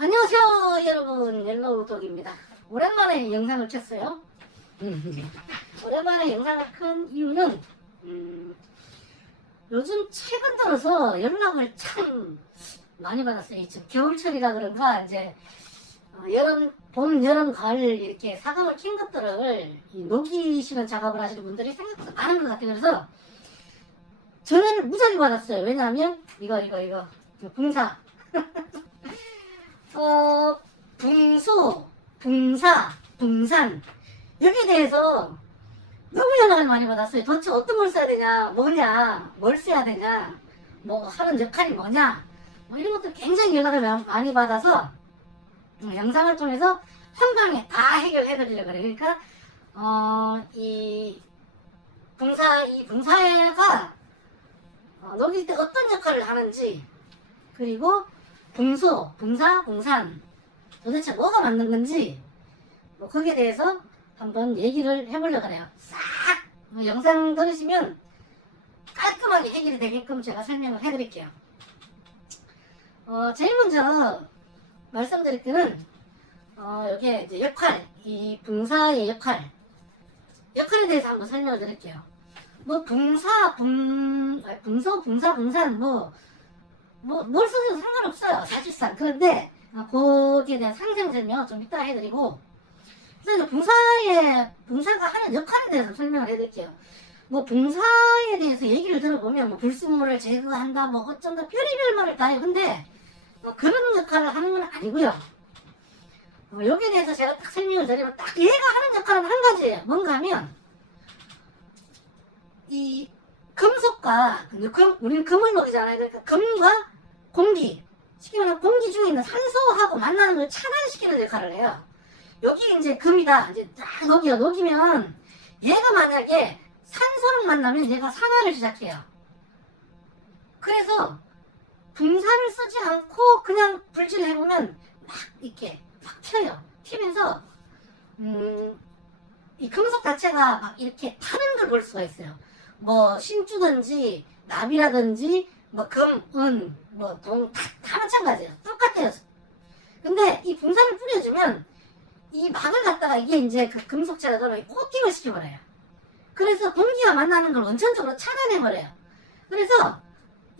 안녕하세요 여러분, 옐로우독입니다. 오랜만에 영상을 켰어요. 오랜만에 영상을 큰 이유는 요즘 최근 들어서 연락을 참 많이 받았어요. 지금 겨울철이라 그런가 이제 여름, 봄, 여름, 가을 이렇게 사각을 킨 것들을 녹이시는 작업을 하시는 분들이 생각보다 많은 것 같아요. 그래서 전화를 무지하게 받았어요. 왜냐하면 이거 붕사 붕소, 붕사, 붕산 여기에 대해서 너무 연락을 많이 받았어요. 도대체 어떤 걸 써야 되냐, 뭐냐, 뭘 써야 되냐, 뭐 하는 역할이 뭐냐, 뭐 이런 것들 굉장히 연락을 많이 받아서 영상을 통해서 한 방에 다 해결해 드리려고 그래요. 그러니까 이 붕사가 녹일 때 어떤 역할을 하는지, 그리고 붕소, 붕사, 붕산 도대체 뭐가 맞는 건지 뭐 거기에 대해서 한번 얘기를 해보려고 해요. 싹 영상 들으시면 깔끔하게 해결이 되게끔 제가 설명을 해드릴게요. 제일 먼저 말씀드릴 때는 여기에 이제 역할, 이 붕사의 역할에 대해서 한번 설명을 드릴게요. 뭐 붕소, 붕사, 붕산 뭘 써도 상관없어요, 사실상. 그런데 거기에 대한 상세한 설명 좀 이따 해드리고, 그래서 붕사가 하는 역할에 대해서 설명을 해드릴게요. 뭐 붕사에 대해서 얘기를 들어보면 뭐 불순물을 제거한다, 뭐 어쩐다, 별의별 말을 다 해요. 근데 그런 역할을 하는 건 아니고요. 여기에 대해서 제가 딱 설명을 드리면 딱 얘가 하는 역할은 한 가지예요. 뭔가 하면 이 금속과, 우리는 금을 녹이잖아요. 그러니까 금과 공기, 쉽게 말하면 공기 중에 있는 산소하고 만나는 걸 차단시키는 역할을 해요. 여기 이제 금이다, 이제 딱 녹이면 얘가 만약에 산소랑 만나면 얘가 산화를 시작해요. 그래서 붕사를 쓰지 않고 그냥 불질을 해보면 막 이렇게 막 튀어요. 튀면서 이 금속 자체가 막 이렇게 타는 걸 볼 수가 있어요. 뭐 신주든지 납이라든지 뭐 금, 은, 뭐 동 다 마찬가지예요. 똑같아요. 근데 이 붕사를 뿌려주면 이 막을 갖다가 이게 이제 그 금속체를 코팅을 시켜버려요. 그래서 공기가 만나는 걸 원천적으로 차단해버려요. 그래서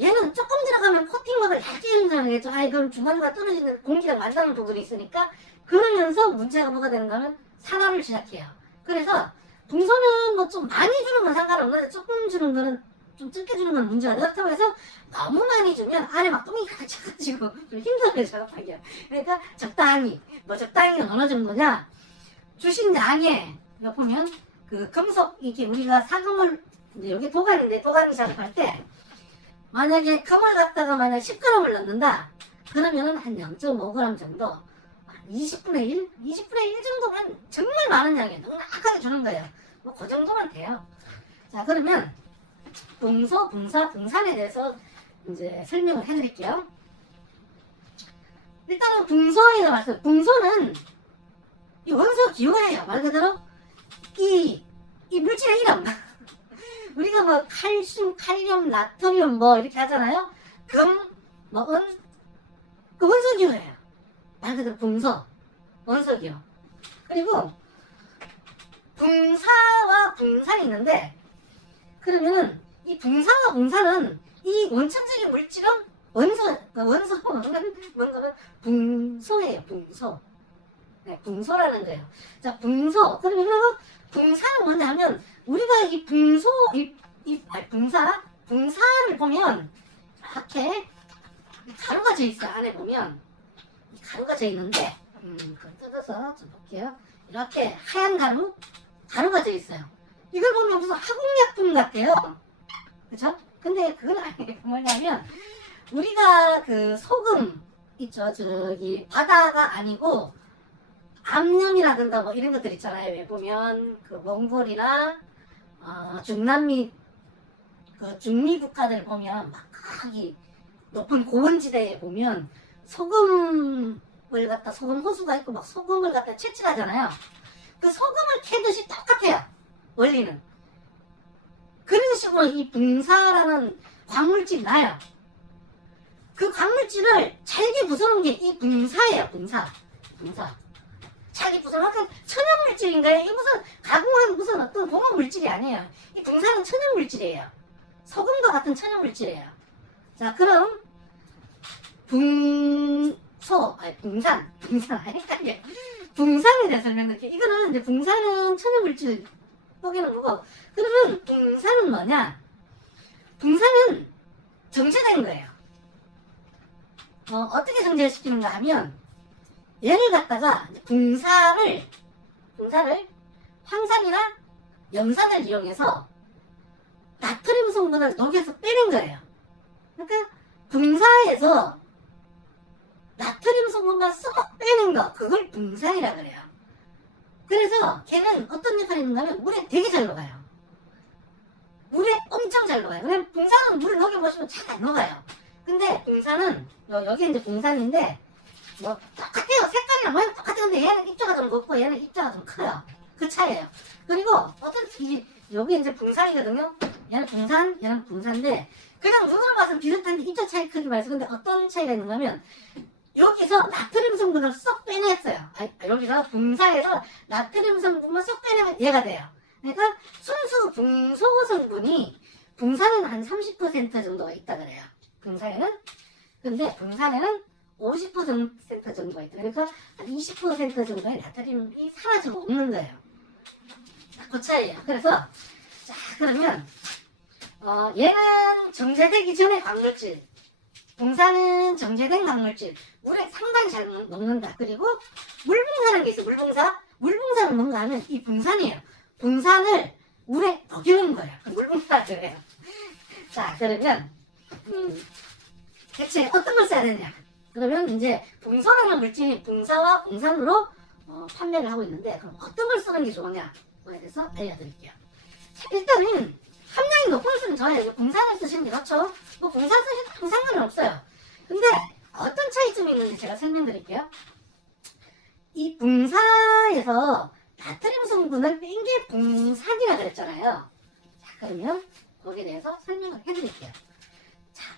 얘는 조금 들어가면 코팅막을 얇게 형성하겠죠. 그럼 중간과 떨어지는 공기랑 만나는 부분이 있으니까, 그러면서 문제가 뭐가 되는가 하면 산화를 시작해요. 그래서 붕소는 뭐 좀 많이 주는 건 상관없는데 조금 주는 거는, 좀 적게 주는 건 문제가 그렇다고 해서 너무 많이 주면 안에 막 똥이 가득 차가지고 좀 힘들어요, 작업하기가. 그러니까 적당히 어느 정도냐, 주신 양에, 여기 보면 그 금속, 이렇게 우리가 사금을, 이제 여기 도가니인데 도가니 작업할 때 만약에 금을 갖다가 만약 10g을 넣는다 그러면은 한 0.5g 정도, 20분의 1 정도면 정말 많은 양이에요. 넉넉하게 주는 거예요. 뭐 그 정도만 돼요. 자, 그러면 붕소, 붕사, 붕산에 대해서 이제 설명을 해드릴게요. 일단은 붕소에 말씀, 붕소는 이 원소 기호예요. 말 그대로 이 물질의 이름. 우리가 뭐 칼슘, 칼륨, 나트륨 뭐 이렇게 하잖아요. 금, 뭐 은, 그 원소 기호예요. 말 그대로 붕소, 원소 기호. 그리고 붕사와 붕산이 있는데, 그러면은 이 붕사와 붕산은 이 원천적인 물질은 원소는 뭔가 붕소예요. 붕소. 네, 붕소라는 거예요. 자, 붕소. 그러면 붕사는 뭐냐 하면, 우리가 이 붕사를 보면 이렇게 가루가 져 있어요. 안에 보면 이 가루가 져 있는데, 그걸 뜯어서 좀 볼게요. 이렇게 하얀 가루가 져 있어요. 이걸 보면 무슨 화공약품 같아요. 그쵸? 근데 그건 아니에요. 뭐냐면, 우리가 그 소금 있죠. 저기 바다가 아니고 암염이라든가 뭐 이런 것들 있잖아요. 왜 보면 그 몽골이나 중남미, 그 중미 국가들 보면 막 거기 높은 고원지대에 보면 소금 호수가 있고 막 소금을 갖다 채취하잖아요. 그 소금을 캐듯이 똑같아요, 원리는. 그런 식으로 이 붕사라는 광물질이 나요. 그 광물질을 잘게 부숴놓은 게 이 붕사예요. 붕사. 잘게 부숴놓은 약간 천연물질인가요? 이 무슨 가공한 무슨 어떤 공업물질이 아니에요. 이 붕사는 천연물질이에요. 소금과 같은 천연물질이에요. 자, 그럼 붕산 헷갈려. 붕산에 대해서 설명드릴게요. 이거는 이제 붕산은 천연물질 뽀개는 거고, 그러면 붕산은 뭐냐? 붕산은 정제된 거예요. 어떻게 정제를 시키는가 하면, 얘를 갖다가 붕산을 황산이나 염산을 이용해서 나트륨 성분을 녹여서 빼는 거예요. 그러니까 붕사에서 나트륨 성분만 쏙 빼는 거, 그걸 붕산이라 그래요. 그래서 걔는 어떤 역할이 있는가 하면 물에 되게 잘 녹아요. 물에 엄청 잘 녹아요. 그냥 붕산은 물을 녹여보시면 잘 안 녹아요. 근데 붕산은 여기 이제 붕산인데 뭐 똑같아요. 색깔이랑 모양 똑같은데 얘는 입자가 좀 굵고 얘는 입자가 좀 커요. 그 차이예요. 그리고 여기 이제 붕산이거든요. 얘는 붕산, 얘는 붕산인데 그냥 눈으로 봐서 비슷한데 입자 차이 크기 말해서. 근데 어떤 차이가 있는가 하면 여기서 나트륨 성분을 쏙 빼냈어요. 여기서 붕사에서 나트륨 성분만 쏙 빼내면 얘가 돼요. 그러니까 순수 붕소 성분이 붕산에는 한 30% 정도가 있다 그래요. 붕산에는. 근데 붕산에는 50% 정도가 있다. 그러니까 한 20% 정도의 나트륨이 사라지고 없는 거예요. 그 차이예요. 그래서 자, 그러면 얘는 정제되기 전에 광물질, 붕산은 정제된 광물질, 물에 상당히 잘 녹는다. 그리고 물붕사라는 게 있어요. 물붕사는 뭔가 하면 이 붕산이에요. 붕산을 물에 녹이는 거예요. 물붕사를 해요. 자, 그러면 대체 어떤 걸 써야 되냐? 그러면 이제 붕소라는 물질이 붕사와 붕산으로 판매를 하고 있는데, 그럼 어떤 걸 쓰는 게 좋으냐에 대해서 알려드릴게요. 자, 일단은 함량이 높은 수는 좋아요. 붕산을 쓰시는 게 좋죠. 뭐 붕산 쓰셔도 상관은 없어요. 근데 어떤 차이점이 있는지 제가 설명드릴게요. 이 붕사에서 나트륨 성분을 뺀 게 붕산이라 그랬잖아요. 자, 그러면 거기에 대해서 설명을 해드릴게요. 자,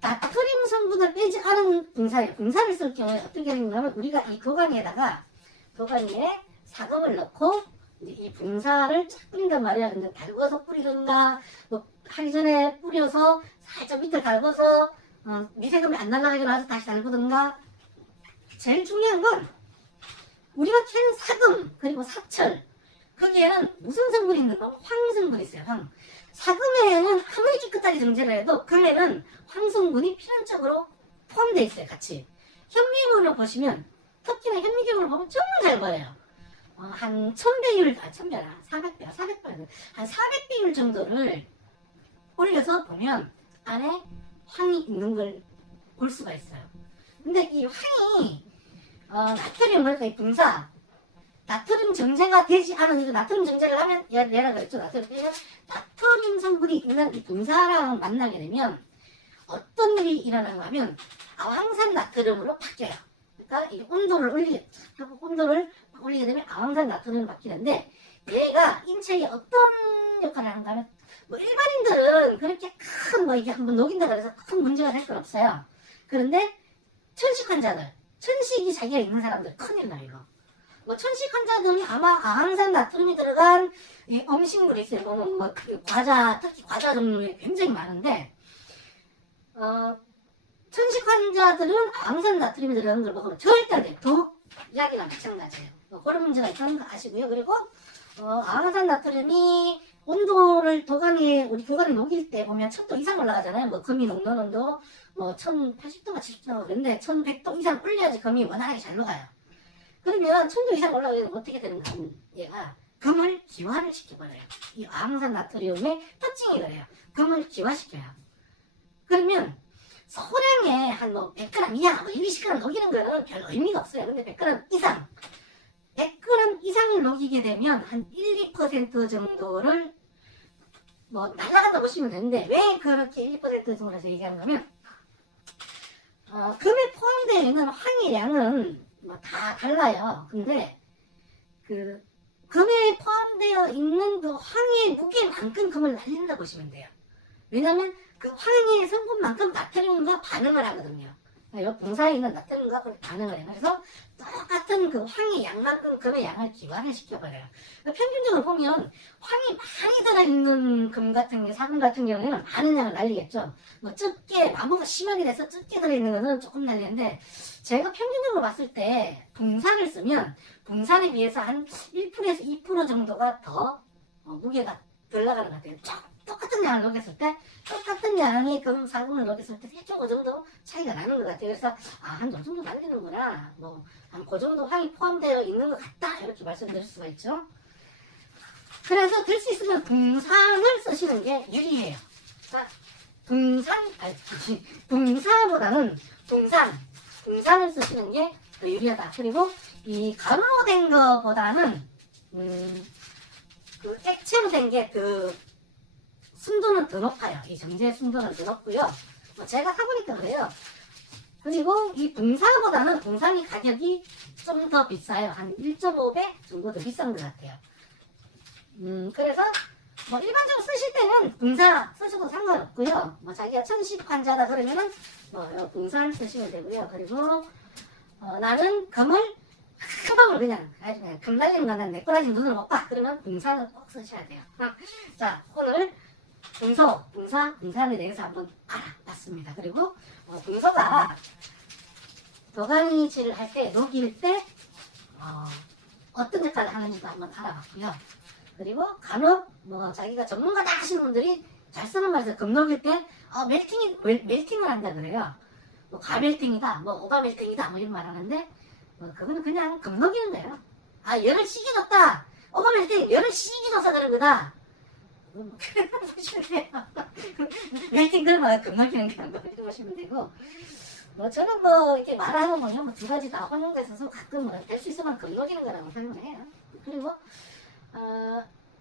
나트륨 성분을 빼지 않은 붕사예요. 붕사를 쓸 경우에 어떻게 되냐면 우리가 이 도가니 위에 사금을 넣고 이제 이 붕사를 쫙 뿌린단 말이야. 근데 달궈서 뿌리든가, 뭐 하기 전에 뿌려서 살짝 밑에 달궈서 미세금이 안 날아가게 놔서 다시 달구든가. 제일 중요한 건 우리가 캔 사금 그리고 사철, 거기에는 무슨 성분이 있는 거? 황성분이 있어요. 황. 사금에는 아무리 깨끗하게 정제를 해도 금에는 황성분이 필연적으로 포함되어 있어요. 같이. 현미경으로 보시면, 특히나 현미경으로 보면 정말 잘 보여요. 한 1000배율, 400배, 한 400배율 정도를 올려서 보면 안에 황이 있는 걸 볼 수가 있어요. 근데 이 황이 나트륨, 그러니까 이 붕사, 나트륨 정제가 되지 않은, 나트륨 정제를 하면 얘라 그랬죠. 나트륨 성분이 있는 이 붕사랑 만나게 되면 어떤 일이 일어나는가 하면 아황산 나트륨으로 바뀌어요. 그러니까 이 온도를 올리게 되면 아황산 나트륨으로 바뀌는데, 얘가 인체에 어떤 역할을 하는가 하면, 뭐 일반인들은 그렇게 이게 한번 녹인다 그래서 큰 문제가 될 건 없어요. 그런데 천식 환자들, 천식이 자기가 있는 사람들 큰일 나요. 이거. 뭐 천식 환자들은 아마 아황산 나트륨이 들어간 이 음식물이 있어요. 과자, 특히 과자 종류에 굉장히 많은데, 천식 환자들은 아황산 나트륨이 들어가는 걸 먹으면 절대 안 돼요. 독약이랑 마찬가지예요. 그런 문제가 있다는 거 아시고요. 그리고 아황산 나트륨이 온도를 우리 도가니 녹일 때 보면 1000도 이상 올라가잖아요. 뭐 금이 녹는 온도 뭐 1080도가 70도 그런데 1100도 이상 올려야지 금이 원활하게 잘 녹아요. 그러면 1000도 이상 올라가면 어떻게 되는가 하면 얘가 금을 기화를 시켜버려요. 이 아황산 나트륨의 특징이 그래요. 금을 기화시켜요. 그러면 소량의 한 100g 이하, 20g 녹이는 거는 별 의미가 없어요. 근데 100g 이상을 녹이게 되면 한 1, 2% 정도를 날아간다 보시면 되는데, 왜 그렇게 1, 2% 정도에서 얘기하는 거면, 금에 포함되어 있는 황의 양은 다 달라요. 근데 금에 포함되어 있는 그 황의 무게만큼 금을 날린다 보시면 돼요. 왜냐면 그 황의 성분만큼 나트륨과 반응을 하거든요. 이 붕사에 있는 나트륨과 반응을 해요. 그래서 똑같은 그 황의 양만큼 금의 양을 기화를 시켜버려요. 평균적으로 보면 황이 많이 들어있는 금 같은 게, 사금 같은 경우에는 많은 양을 날리겠죠. 뭐 적게, 마모가 심하게 돼서 적게 들어있는 거는 조금 날리는데, 제가 평균적으로 봤을 때 붕산을 쓰면 붕산에 비해서 한 1%에서 2% 정도가 더 무게가 덜 나가는 것 같아요. 똑같은 양을 넣었을 때, 똑같은 양의 금, 사금을 넣었을 때 대충 그 정도 차이가 나는 것 같아요. 그래서 한 요 정도 날리는구나, 뭐 한 그 정도 황이 포함되어 있는 것 같다, 이렇게 말씀드릴 수가 있죠. 그래서 될 수 있으면 붕산을 쓰시는 게 유리해요. 붕사보다는 붕산을 쓰시는 게 더 유리하다. 그리고 이 가루로 된 거보다는 그 액체로 된 게 그 순도는 더 높아요. 이 정제 순도는 더 높고요. 제가 사보니까 그래요. 그리고 이 붕사보다는 붕산이 가격이 좀 더 비싸요. 한 1.5배 정도 더 비싼 것 같아요. 그래서 뭐 일반적으로 쓰실 때는 붕사 쓰셔도 상관없고요. 뭐 자기가 천식 환자다 그러면은 뭐 붕산 쓰시면 되고요. 그리고 나는 금을 한 방울 그냥 금 날리는 거는 내 거라지 눈을 못 봐. 그러면 붕산을 꼭 쓰셔야 돼요. 자, 오늘 붕산에 대해서 한번 알아봤습니다. 그리고 붕소가 도가니질을 할 때, 녹일 때 어떤 역할을 하는지도 한번 알아봤고요. 그리고 간혹 뭐 자기가 전문가다 하시는 분들이 잘 쓰는 말에서 금 녹일 때 멜팅을 한다 그래요. 뭐 가멜팅이다, 뭐 오바멜팅이다, 뭐 이런 말 하는데 그거는 그냥 금 녹이는 거예요. 열을 식혀줬다, 오바멜팅, 열을 식혀줘서 그런 거다. 멜팅 그러면 금 녹이는 거라고 이렇게 보시면 되고, 뭐 저는 뭐 이렇게 말하는 거요, 뭐 두 가지 다 혼용돼 있어서 가끔 될 수 있으면 금 녹이는 거라고 생각을 해요. 그리고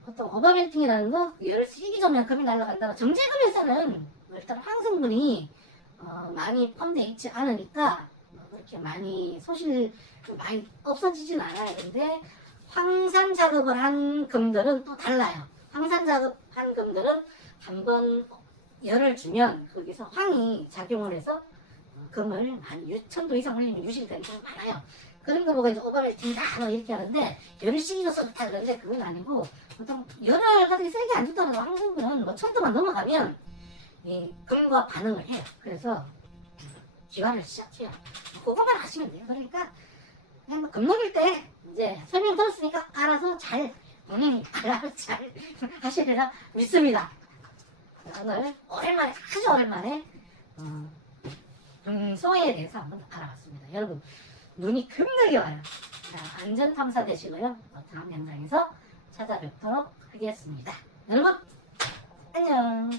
보통 오버멜팅이라는 거, 열을 식히면 금이 날아간다. 정제금에서는 일단 황성분이 많이 포함되어 있지 않으니까 그렇게 많이 많이 없어지진 않아요. 근데 황산 작업을 한 금들은 또 달라요. 황산 작업한 금들은 한번 열을 주면 거기서 황이 작용을 해서 금을 한 6,000도 이상 올리면 유실이 되는 경우가 많아요. 그런 거 보고 이제 오버멜팅이다 뭐 이렇게 하는데, 열을 식혀서 좋다 그러는데 그건 아니고, 보통 열을 그렇게 세게 안 주더라도 황성분은 뭐 1,000도만 넘어가면 이 금과 반응을 해요. 그래서 기화를 시작해요. 그거만 하시면 돼요. 그러니까 그냥 뭐 금 녹일 때 이제 설명 들었으니까 알아서 본인이 알아서 잘 하시리라 믿습니다. 오늘 오랜만에, 아주 오랜만에 붕소에 대해서 한번 알아봤습니다. 여러분, 눈이 겁나게 와요. 자, 안전 탐사 되시고요. 다음 영상에서 찾아뵙도록 하겠습니다. 여러분, 안녕.